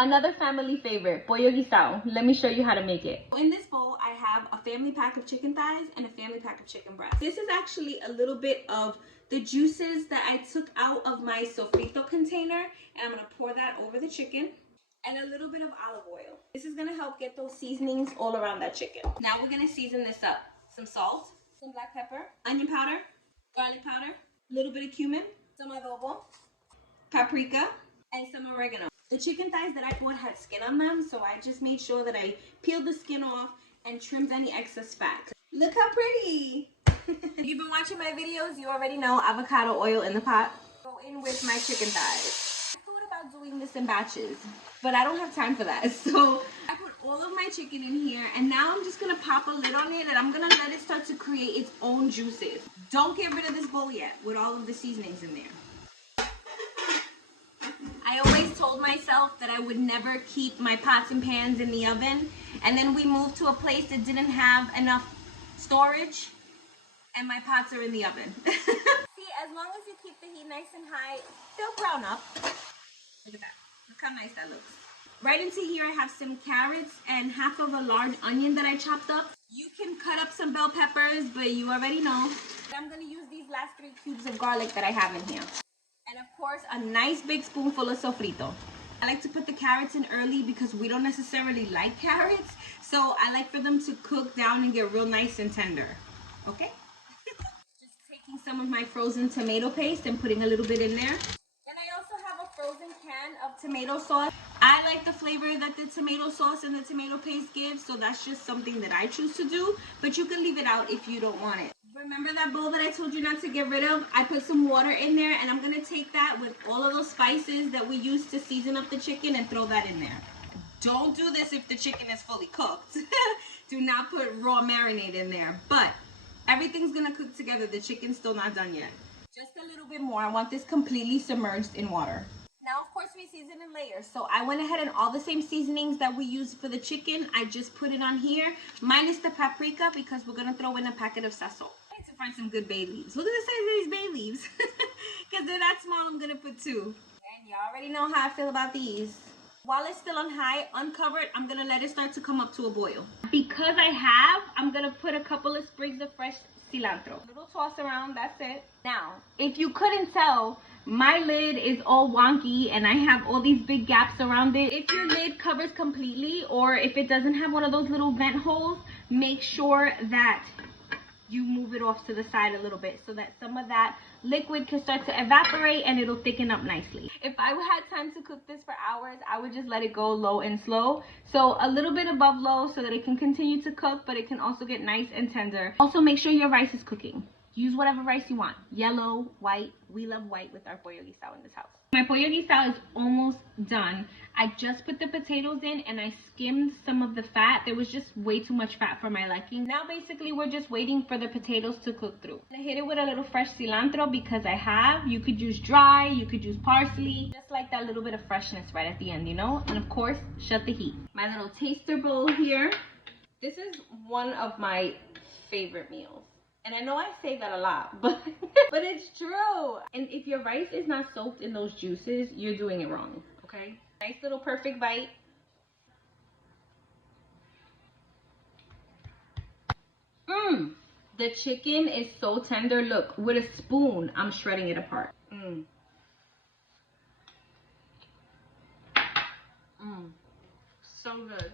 Another family favorite, pollo guisado. Let me show you how to make it. In this bowl, I have a family pack of chicken thighs and a family pack of chicken breast. This is actually a little bit of the juices that I took out of my sofrito container, and I'm gonna pour that over the chicken, and a little bit of olive oil. This is gonna help get those seasonings all around that chicken. Now we're gonna season this up. Some salt, some black pepper, onion powder, garlic powder, a little bit of cumin, some adobo, paprika, and some oregano. The chicken thighs that I bought had skin on them, so I just made sure that I peeled the skin off and trimmed any excess fat. Look how pretty! If you've been watching my videos, you already know avocado oil in the pot. Go in with my chicken thighs. I thought about doing this in batches, but I don't have time for that. So I put all of my chicken in here, and now I'm just gonna pop a lid on it, and I'm gonna let it start to create its own juices. Don't get rid of this bowl yet with all of the seasonings in there. I always told myself that I would never keep my pots and pans in the oven, and then we moved to a place that didn't have enough storage, and my pots are in the oven. See, as long as you keep the heat nice and high, they'll brown up. Look at that. Look how nice that looks. Right into here, I have some carrots and half of a large onion that I chopped up. You can cut up some bell peppers, but you already know. I'm going to use these last 3 cubes of garlic that I have in here. And of course, a nice big spoonful of sofrito. I like to put the carrots in early because we don't necessarily like carrots. So I like for them to cook down and get real nice and tender. Okay? Just taking some of my frozen tomato paste and putting a little bit in there. And I also have a frozen can of tomato sauce. I like the flavor that the tomato sauce and the tomato paste gives, so that's just something that I choose to do. But you can leave it out if you don't want it. Remember that bowl that I told you not to get rid of? I put some water in there, and I'm going to take that with all of those spices that we used to season up the chicken and throw that in there. Don't do this if the chicken is fully cooked. Do not put raw marinade in there. But everything's going to cook together. The chicken's still not done yet. Just a little bit more. I want this completely submerged in water. Now, of course, we season in layers. So I went ahead and all the same seasonings that we used for the chicken, I just put it on here, minus the paprika, because we're going to throw in a packet of sazon. I need to find some good bay leaves. Look at the size of these bay leaves. Because they're that small, I'm going to put 2. And you already know how I feel about these. While it's still on high, uncovered, I'm going to let it start to come up to a boil. Because I'm going to put a couple of sprigs of fresh cilantro. A little toss around, that's it. Now, if you couldn't tell, my lid is all wonky and I have all these big gaps around it. If your lid covers completely, or if it doesn't have one of those little vent holes, make sure that you move it off to the side a little bit so that some of that liquid can start to evaporate and it'll thicken up nicely. If I had time to cook this for hours, I would just let it go low and slow. So a little bit above low so that it can continue to cook, but it can also get nice and tender. Also, make sure your rice is cooking. Use whatever rice you want. Yellow, white. We love white with our pollo guisado in this house. My pollo guisado is almost done. I just put the potatoes in and I skimmed some of the fat. There was just way too much fat for my liking. Now basically we're just waiting for the potatoes to cook through. I'm gonna hit it with a little fresh cilantro because I have. You could use dry, you could use parsley. Just like that little bit of freshness right at the end, you know? And of course, shut the heat. My little taster bowl here. This is one of my favorite meals. And I know I say that a lot, but it's true. And if your rice is not soaked in those juices, you're doing it wrong, okay? Nice little perfect bite. The chicken is so tender. Look, with a spoon, I'm shredding it apart. So good.